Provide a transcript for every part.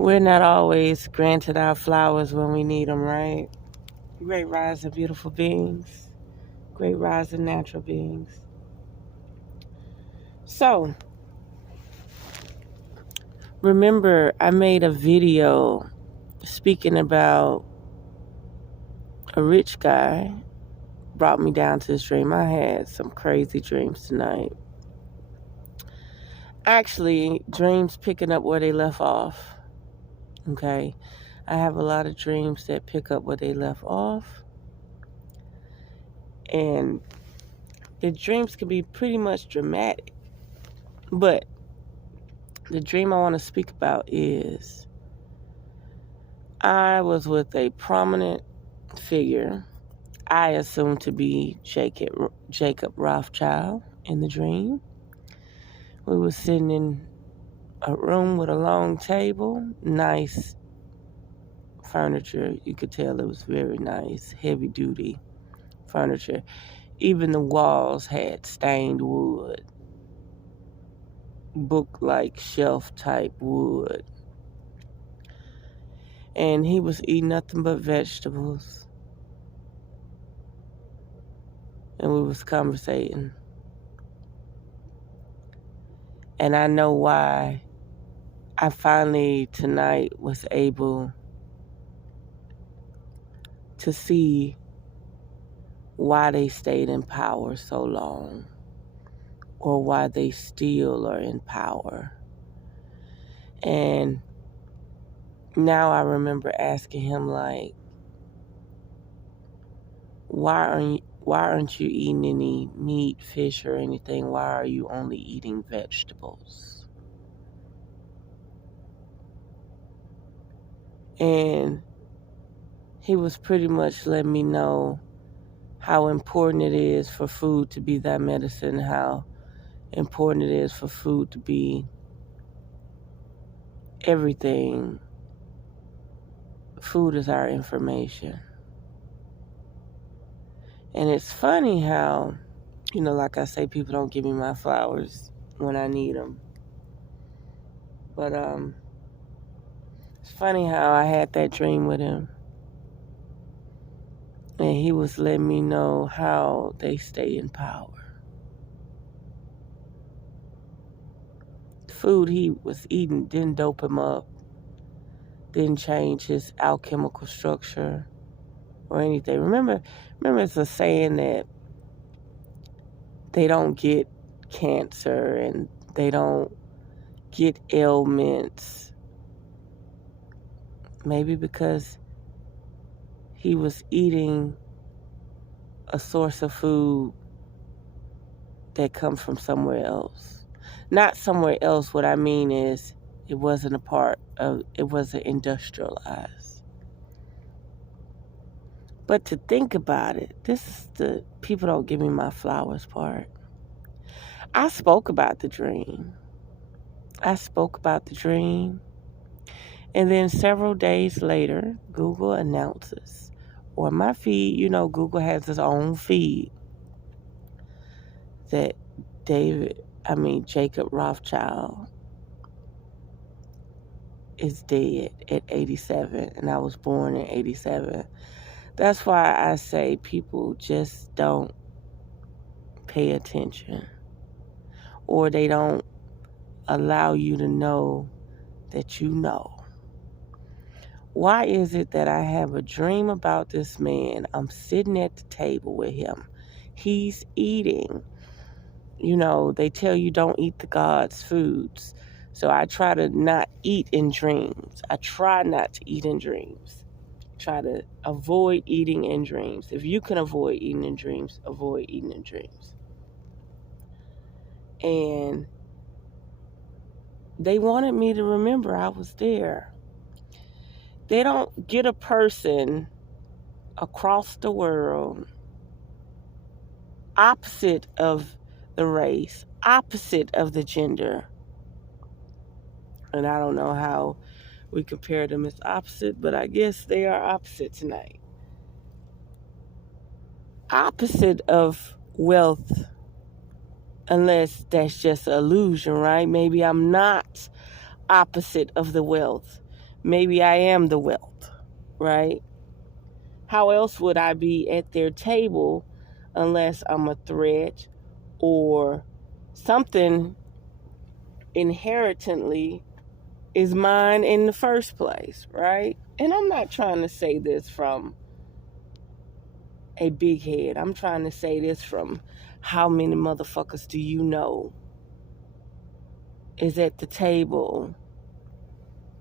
We're not always granted our flowers when we need them, right? Great rise of beautiful beings. Great rise of natural beings. So, remember, I made a video speaking about a rich guy brought me down to this dream. I had some crazy dreams tonight. Actually, dreams picking up where they left off. Okay? I have a lot of dreams that pick up where they left off. And the dreams can be pretty much dramatic. But the dream I want to speak about is I was with a prominent figure I assumed to be Jacob Rothschild in the dream. We were sitting in a room with a long table, nice furniture. You could tell it was very nice, heavy duty furniture. Even the walls had stained wood, book-like shelf-type wood. And he was eating nothing but vegetables. And we was conversating. And I know why I finally tonight was able to see why they stayed in power so long, or why they still are in power. And now I remember asking him, like, why aren't you eating any meat, fish, or anything? Why are you only eating vegetables? And he was pretty much letting me know how important it is for food to be that medicine, how important it is for food to be everything. Food is our information. And it's funny how, like I say, people don't give me my flowers when I need them. But it's funny how I had that dream with him. And he was letting me know how they stay in power. The food he was eating didn't dope him up, didn't change his alchemical structure or anything. Remember it's a saying that they don't get cancer and they don't get ailments. Maybe because he was eating a source of food that comes from somewhere else. Not somewhere else. What I mean is it wasn't industrialized. But to think about it, this is the people don't give me my flowers part. I spoke about the dream. And then several days later, Google announces, or my feed, Google has its own feed, that Jacob Rothschild is dead at 87, and I was born in 87. That's why I say people just don't pay attention, or they don't allow you to know that you know. Why is it that I have a dream about this man? I'm sitting at the table with him. He's eating. They tell you don't eat the God's foods. So I try to not eat in dreams. I try not to eat in dreams. Try to avoid eating in dreams. If you can avoid eating in dreams, avoid eating in dreams. And they wanted me to remember I was there. They don't get a person across the world, opposite of the race, opposite of the gender. And I don't know how we compare them as opposite, but I guess they are opposite tonight. Opposite of wealth, unless that's just an illusion, right? Maybe I'm not opposite of the wealth. maybe I am the wealth, right? How else would I be at their table unless I'm a threat or something inherently is mine in the first place, right? And I'm not trying to say this from a big head. I'm trying to say this from how many motherfuckers do you know is at the table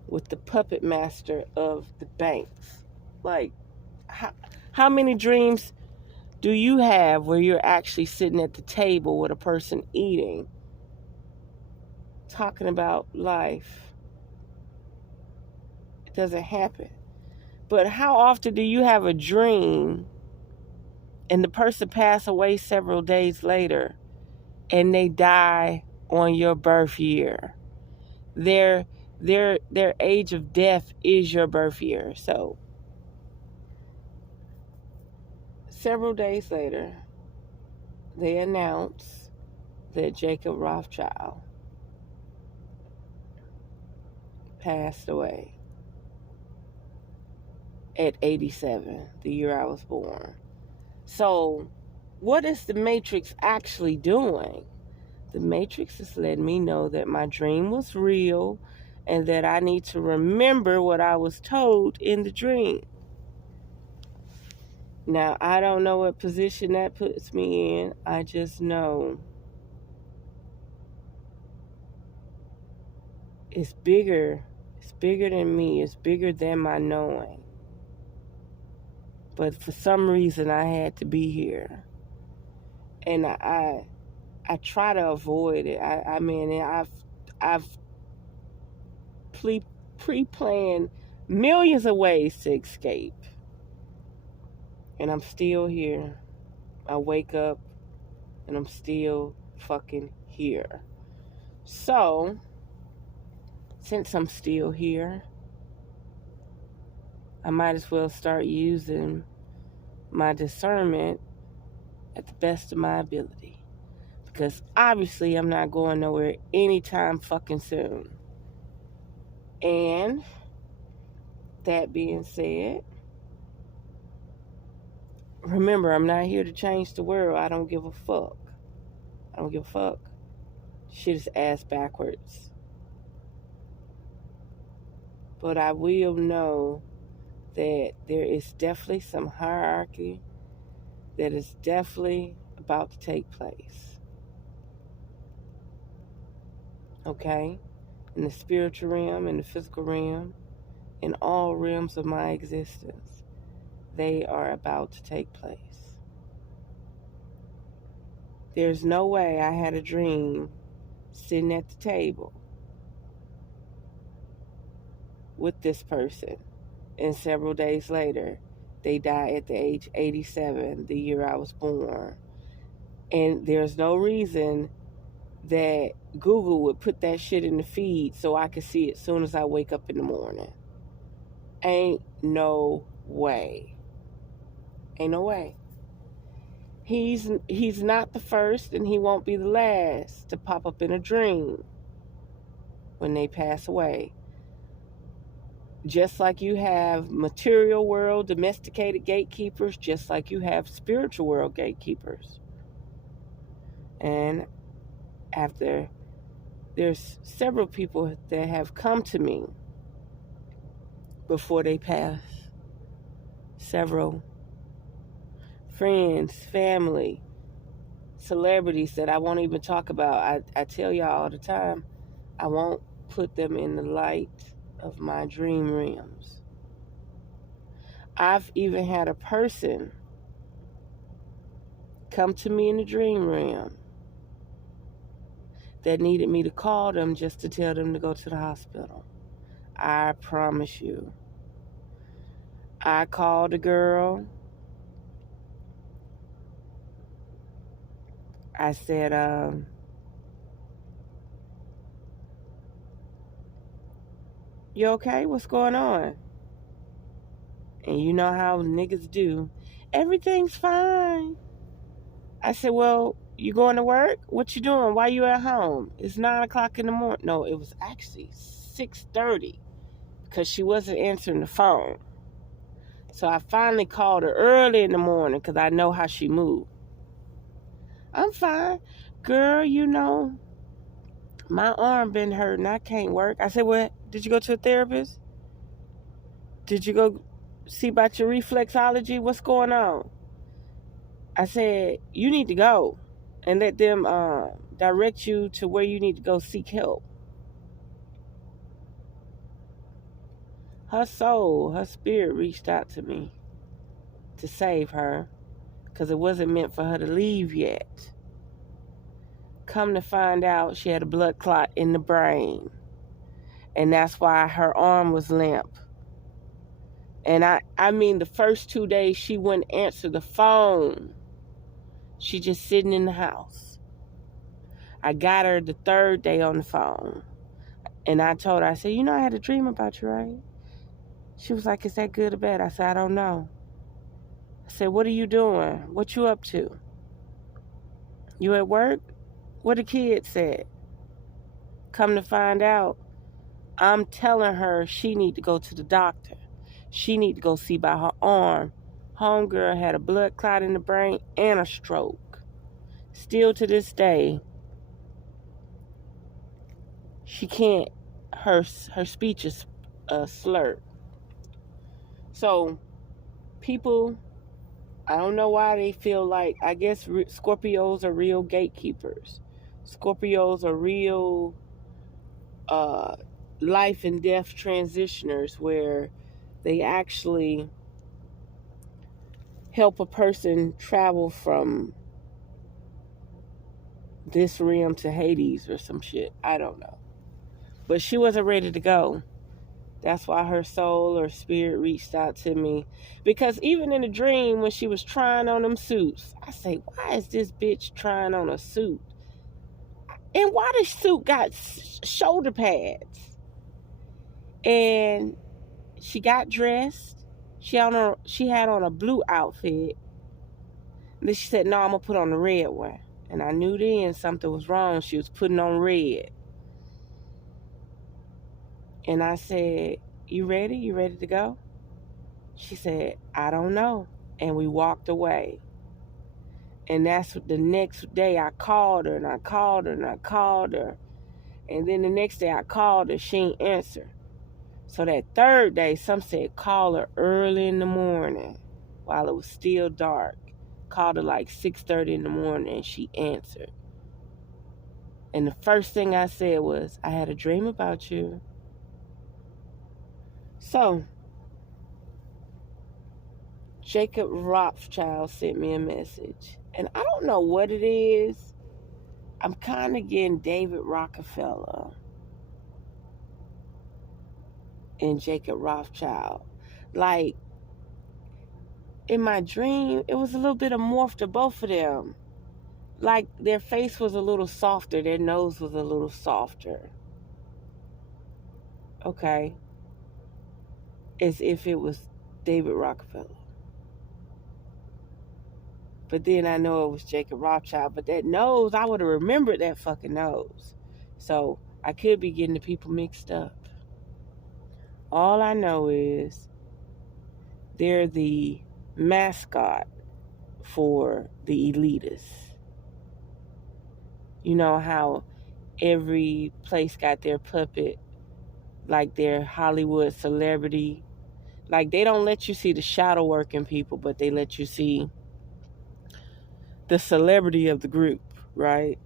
with the puppet master of the banks? Like, how many dreams do you have where you're actually sitting at the table with a person eating, talking about life? It doesn't happen. But how often do you have a dream and the person pass away several days later and they die on your birth year? Their age of death is your birth year. So several days later, they announce that Jacob Rothschild passed away at 87, the year I was born. So what is the Matrix actually doing? The Matrix is letting me know that my dream was real and that I need to remember what I was told in the dream. Now, I don't know what position that puts me in. I just know it's bigger. It's bigger than me. It's bigger than my knowing. But for some reason, I had to be here. And I try to avoid it. I mean, I've pre-planned millions of ways to escape, and I'm still here. I wake up, and I'm still fucking here. So, since I'm still here, I might as well start using my discernment at the best of my ability. Because obviously I'm not going nowhere anytime fucking soon. And that being said, remember, I'm not here to change the world. I don't give a fuck. I don't give a fuck. Shit is ass backwards. But I will know that there is definitely some hierarchy that is definitely about to take place. Okay? In the spiritual realm, in the physical realm, in all realms of my existence, they are about to take place. There's no way I had a dream sitting at the table with this person, and several days later, they die at the age 87, the year I was born. And there's no reason that Google would put that shit in the feed so I could see it as soon as I wake up in the morning. Ain't no way. Ain't no way. He's not the first, and he won't be the last to pop up in a dream when they pass away. Just like you have material world domesticated gatekeepers, just like you have spiritual world gatekeepers. And after, there's several people that have come to me before they pass. Several friends, family, celebrities that I won't even talk about. I tell y'all all the time, I won't put them in the light of my dream realms. I've even had a person come to me in the dream realm that needed me to call them just to tell them to go to the hospital. I promise you. I called a girl. I said, you okay? What's going on? And you know how niggas do. Everything's fine. I said, well, you going to work? What you doing? Why you at home? It's 9 o'clock in the morning. No, it was actually 6:30. because she wasn't answering the phone. So I finally called her early in the morning because I know how she moved. I'm fine. Girl, you know, my arm been hurting. I can't work. I said, well, did you go to a therapist? Did you go see about your reflexology? What's going on? I said, you need to go and let them direct you to where you need to go seek help. Her soul, her spirit reached out to me to save her because it wasn't meant for her to leave yet. Come to find out, she had a blood clot in the brain, and that's why her arm was limp. And I mean, the first 2 days she wouldn't answer the phone. She just sitting in the house. I got her the third day on the phone, and I told her, I said, you know, I had a dream about you, right? She was like, is that good or bad? I said, I don't know. I said, what are you doing? What you up to? You at work? What the kids said? Come to find out, I'm telling her she need to go to the doctor. She need to go see about her arm. Homegirl had a blood clot in the brain and a stroke. Still to this day, she can't, her speech is slurred. So people, I don't know why they feel like, I guess Scorpios are real gatekeepers. Scorpios are real life and death transitioners, where they actually help a person travel from this realm to Hades or some shit. I don't know. But she wasn't ready to go. That's why her soul or spirit reached out to me. Because even in a dream, when she was trying on them suits, I say, why is this bitch trying on a suit? And why the suit got shoulder pads? And she got dressed. She had on a blue outfit. And then she said, no, I'm going to put on the red one. And I knew then something was wrong. She was putting on red. And I said, you ready? You ready to go? She said, I don't know. And we walked away. And that's the next day I called her and I called her and I called her. And then the next day I called her, she ain't answer. So that third day, some said call her early in the morning while it was still dark. Called her like 6:30 in the morning and she answered. And the first thing I said was, I had a dream about you. So, Jacob Rothschild sent me a message. And I don't know what it is. I'm kind of getting David Rockefeller and Jacob Rothschild. Like, in my dream, it was a little bit of morph to both of them. Like, their face was a little softer. Their nose was a little softer. Okay. As if it was David Rockefeller. But then I know it was Jacob Rothschild. But that nose, I would have remembered that fucking nose. So I could be getting the people mixed up. All I know is they're the mascot for the elitists. You know how every place got their puppet, like their Hollywood celebrity. Like, they don't let you see the shadow working people, but they let you see the celebrity of the group, right?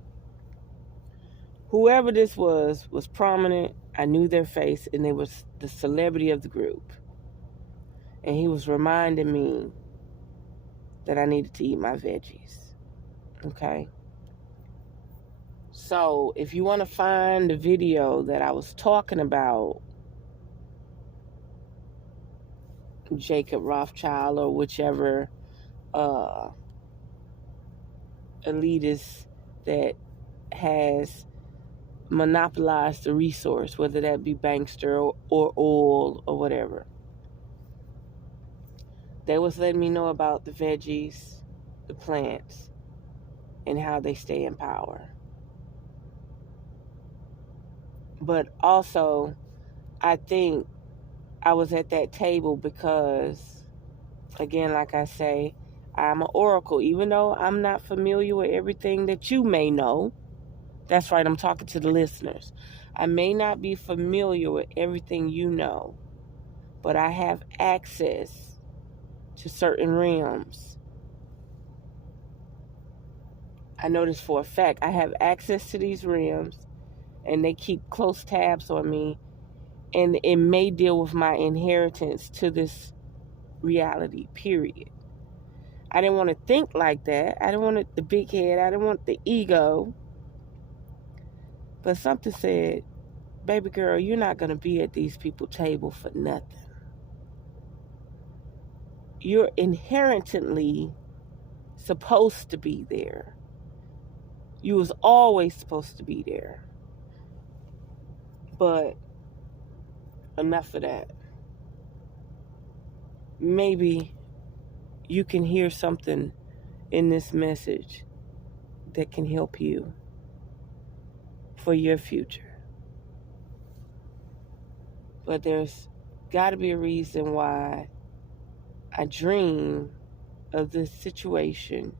Whoever this was prominent. I knew their face, and they was the celebrity of the group. And he was reminding me that I needed to eat my veggies. Okay? So, if you want to find the video that I was talking about Jacob Rothschild or whichever elitist that has monopolized the resource, whether that be Bankster or oil or whatever. They was letting me know about the veggies, the plants, and how they stay in power. But also, I think I was at that table because, again, like I say, I'm an oracle. Even though I'm not familiar with everything that you may know, that's right, I'm talking to the listeners. I may not be familiar with everything you know, but I have access to certain realms. I know this for a fact. I have access to these realms, and they keep close tabs on me, and it may deal with my inheritance to this reality, period. I didn't want to think like that. I didn't want the big head. I didn't want the ego. But something said, baby girl, you're not going to be at these people's table for nothing. You're inherently supposed to be there. You was always supposed to be there. But enough of that. Maybe you can hear something in this message that can help you for your future. But there's got to be a reason why I dream of this situation,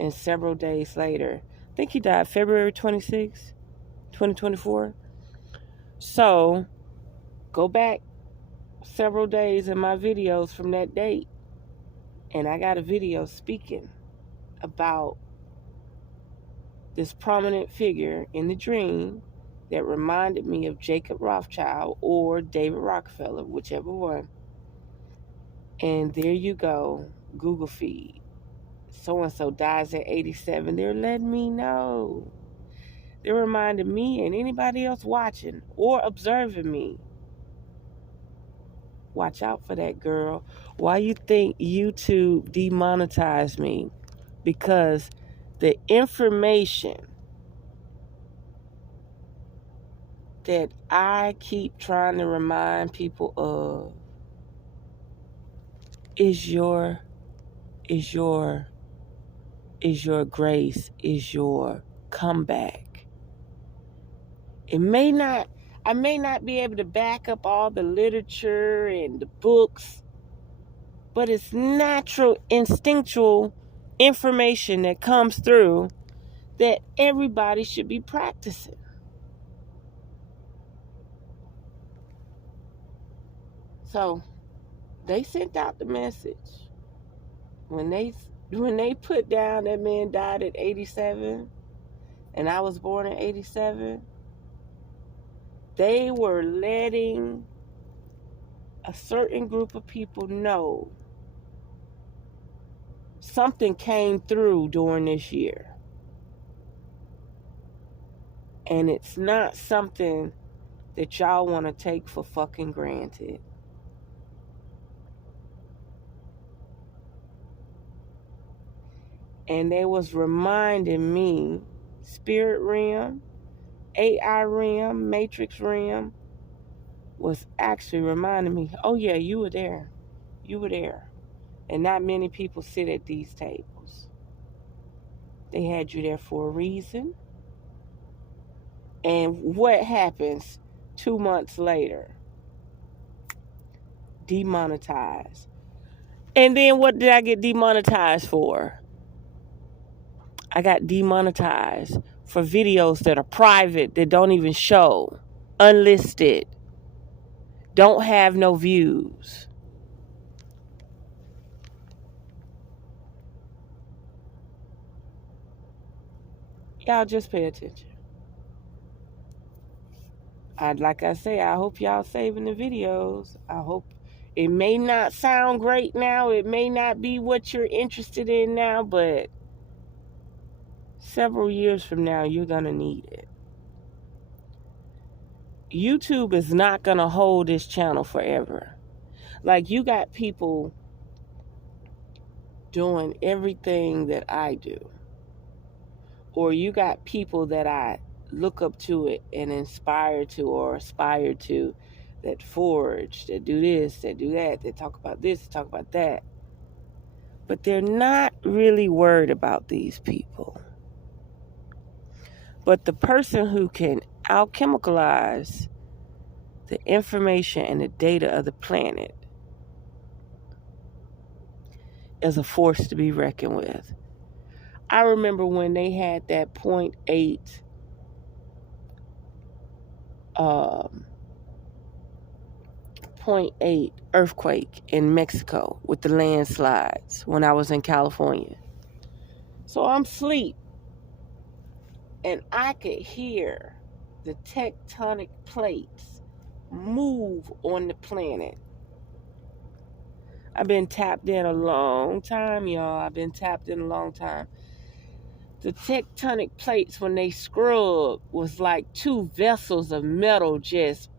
and several days later, I think he died February 26, 2024. So go back several days in my videos from that date, and I got a video speaking about this prominent figure in the dream that reminded me of Jacob Rothschild or David Rockefeller, whichever one. And there you go, Google feed. So-and-so dies at 87. They're letting me know. They're reminding me and anybody else watching or observing me. Watch out for that, girl. Why you think YouTube demonetized me? Because the information that I keep trying to remind people of is your grace, is your comeback. I may not be able to back up all the literature and the books, but it's natural, instinctual information that comes through that everybody should be practicing. So they sent out the message. When they put down that man died at 87 and I was born in 87, they were letting a certain group of people know something came through during this year. And it's not something that y'all want to take for fucking granted. And they was reminding me, Spirit Realm, AI Realm, Matrix Realm, was actually reminding me, oh yeah, you were there. You were there. And not many people sit at these tables. They had you there for a reason. And what happens 2 months later? Demonetized. And then what did I get demonetized for? I got demonetized for videos that are private, that don't even show, unlisted, don't have no views. Y'all just pay attention. Like I say, I hope y'all saving the videos. I hope it may not sound great now. It may not be what you're interested in now, but several years from now, you're going to need it. YouTube is not going to hold this channel forever. Like, you got people doing everything that I do. Or you got people that I look up to it and inspire to or aspire to, that forge, that do this, that do that, that talk about this, talk about that. But they're not really worried about these people. But the person who can alchemicalize the information and the data of the planet is a force to be reckoned with. I remember when they had that 0.8 earthquake in Mexico with the landslides when I was in California. So I'm asleep and I could hear the tectonic plates move on the planet. I've been tapped in a long time, y'all. I've been tapped in a long time. The tectonic plates, when they scrub, was like two vessels of metal just...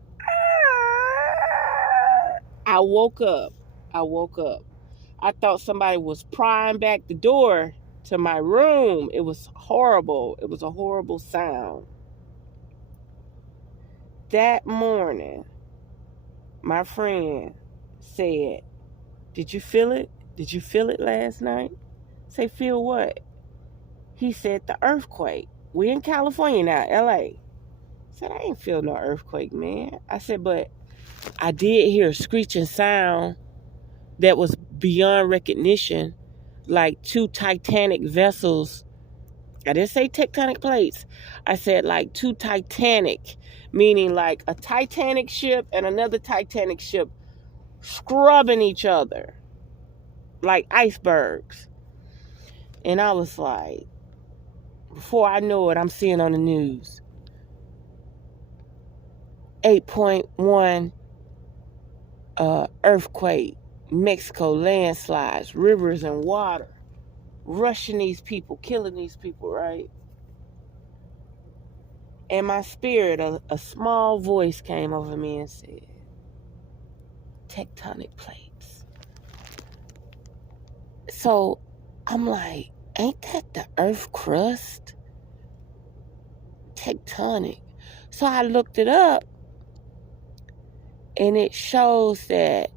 I woke up. I thought somebody was prying back the door to my room. It was horrible. It was a horrible sound. That morning, my friend said, "Did you feel it? Did you feel it last night?" I say, "Feel what?" He said, "The earthquake. We in California now, LA." I said, "I ain't feel no earthquake, man." I said, "But I did hear a screeching sound that was beyond recognition, like two titanic vessels." I didn't say tectonic plates. I said like two Titanic, meaning like a Titanic ship and another Titanic ship scrubbing each other like icebergs." And I was like, before I know it, I'm seeing on the news 8.1 earthquake, Mexico landslides, rivers and water, rushing these people, killing these people, right? And my spirit, a small voice came over me and said, "Tectonic plates." So I'm like, ain't that the earth crust? Tectonic. So I looked it up, and it shows that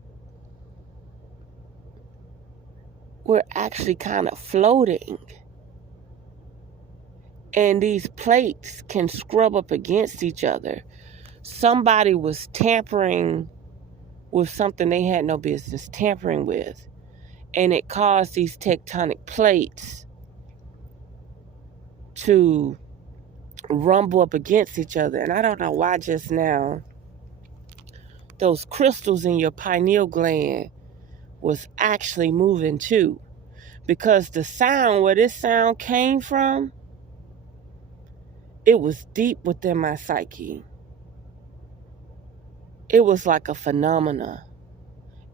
we're actually kind of floating. And these plates can scrub up against each other. Somebody was tampering with something they had no business tampering with. And it caused these tectonic plates to rumble up against each other. And I don't know why just now those crystals in your pineal gland was actually moving too. Because the sound, where this sound came from, it was deep within my psyche. It was like a phenomena.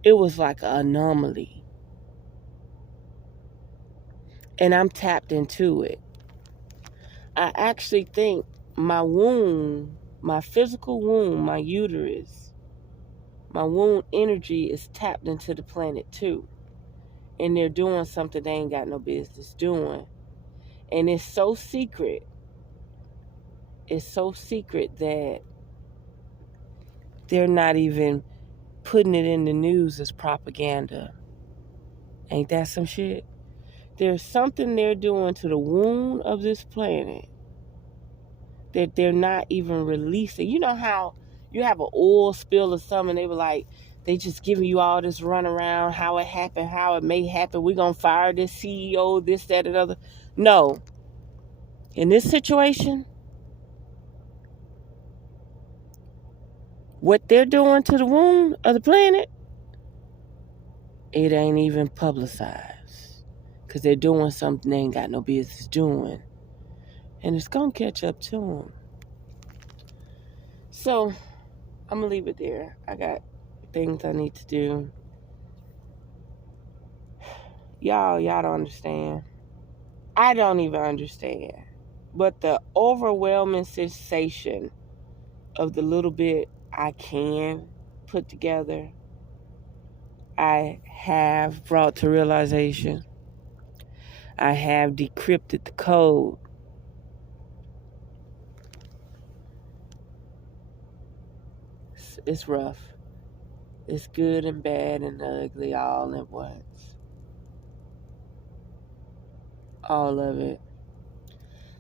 It was like an anomaly. And I'm tapped into it. I actually think my womb, my physical womb, my uterus, my womb energy is tapped into the planet too. And they're doing something they ain't got no business doing. And it's so secret. It's so secret that they're not even putting it in the news as propaganda. Ain't that some shit? There's something they're doing to the womb of this planet that they're not even releasing. You know how you have an oil spill or something, they were like, they just giving you all this runaround, how it happened, how it may happen. We're going to fire this CEO, this, that, and other. No. In this situation, what they're doing to the womb of the planet, it ain't even publicized. Because they're doing something they ain't got no business doing. And it's going to catch up to them. So, I'm going to leave it there. I got things I need to do. Y'all don't understand. I don't even understand. But the overwhelming sensation of the little bit I can put together, I have brought to realization. I have decrypted the code. It's rough. It's good and bad and ugly all at once. All of it.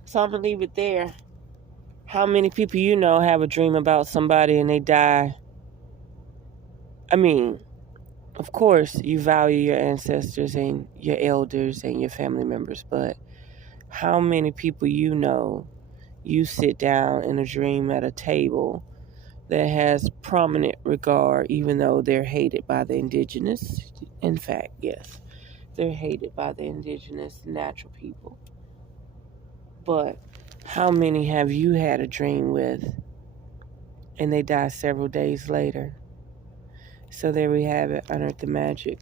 So I'm going to leave it there. How many people you know have a dream about somebody and they die I mean, of course, you value your ancestors and your elders and your family members, but how many people you sit down in a dream at a table that has prominent regard, even though they're hated by the indigenous? In fact, yes, they're hated by the indigenous natural people. But how many have you had a dream with and they die several days later? So there we have it. Unearth the magic.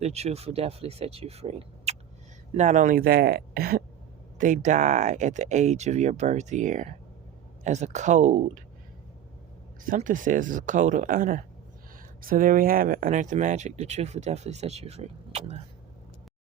The truth will definitely set you free. Not only that, they die at the age of your birth year as a code. Something says it's a code of honor. So there we have it. Unearth the magic. The truth will definitely set you free.